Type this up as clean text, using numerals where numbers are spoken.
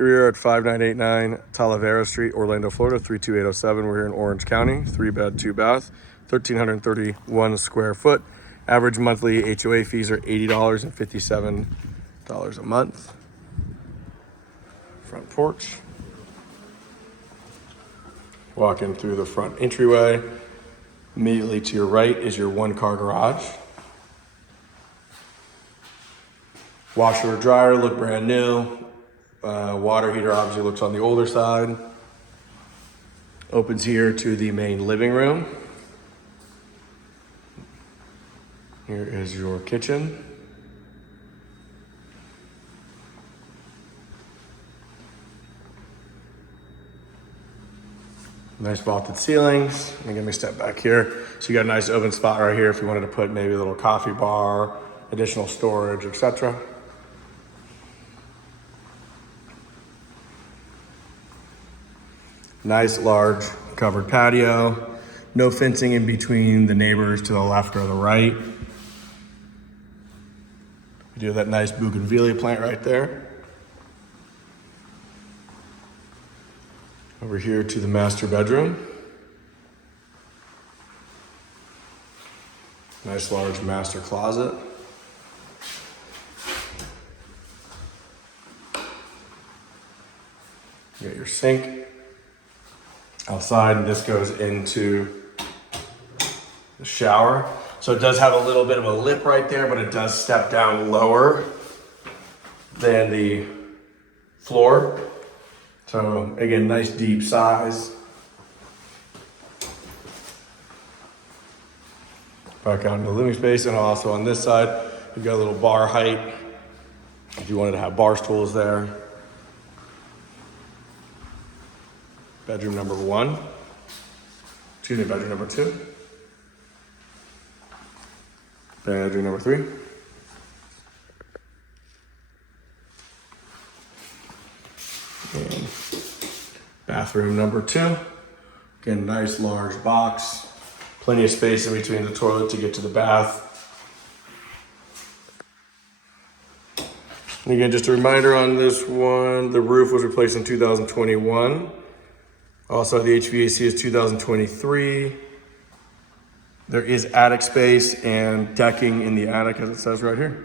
Here we are at 5989 Talavera Street, Orlando, Florida, 32807. We're here in Orange County, 3-bed, 2-bath, 1,331 square foot. Average monthly HOA fees are $80 and $57 a month. Front porch. Walk in through the front entryway. Immediately to your right is your 1-car garage. Washer or dryer look brand new. Water heater obviously looks on the older side. Opens here to the main living room. Here is your kitchen. Nice vaulted ceilings. And let me step back here. So you got a nice open spot right here if you wanted to put maybe a little coffee bar, additional storage, etc. Nice large covered patio. No fencing in between the neighbors to the left or the right. We do have that nice bougainvillea plant right there. Over here to the master bedroom. Nice large master closet. You got your sink. Outside, this goes into the shower. So it does have a little bit of a lip right there, but it does step down lower than the floor. So again, nice deep size. Back out into the living space, and also on this side, you've got a little bar height if you wanted to have bar stools there. Bedroom number 1. Excuse me, bedroom number 2. Bedroom number 3. And bathroom number 2. Again, nice large box. Plenty of space in between the toilet to get to the bath. And again, just a reminder on this one, the roof was replaced in 2021. Also, the HVAC is 2023. There is attic space and decking in the attic, as it says right here.